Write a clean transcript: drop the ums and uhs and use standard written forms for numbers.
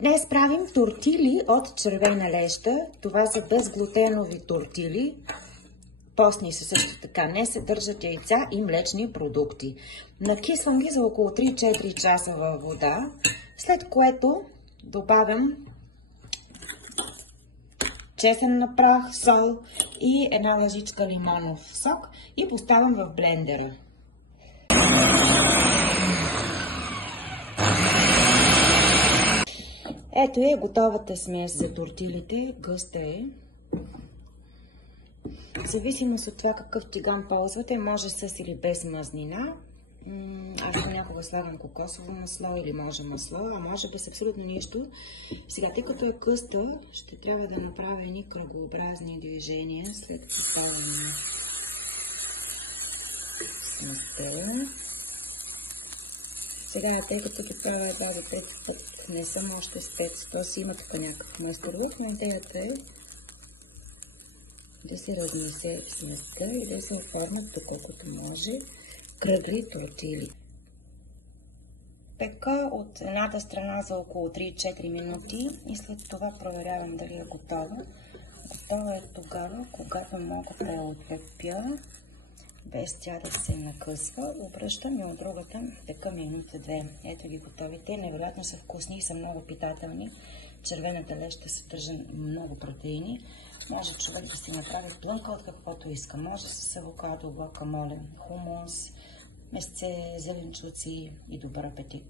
Днес правим тортили от червена леща. Това са безглутенови тортили. Постни са също така. Не съдържат яйца и млечни продукти. Накисвам ги за около 3-4 часа във вода, след което добавям чесън прах, сол и една лъжичка лимонов сок и поставям в блендера. Ето е готовата смес за тортилите. Гъста е. В зависимост от това какъв тиган ползвате, може с или без мазнина. Аз понякога слагам кокосово масло или може масло, а може без абсолютно нищо. Сега, тъй като е къста, ще трябва да направя едни кръгообразни движения след поставяне на сместа. Сега, тъй като ги правя едва за трети път, не съм още спец, то си има тук някакъв мастерлък, но идеята е да се разнесе сместа и да се оформят доколкото може кръгли тортили. Пека от едната страна за около 3-4 минути и след това проверявам дали е готова. Готова е тогава, когато мога да я отлепя, без тя да се накъсва. Обръщам и от другата пека минута-две. Ето ги готовите. Невероятно са вкусни и са много питателни. Червената леща съдържа много протеини. Може човек да си направи плънка от каквото иска. Може с авокадо, гуакамоле, хумус, месце, зеленчуци и добър апетит.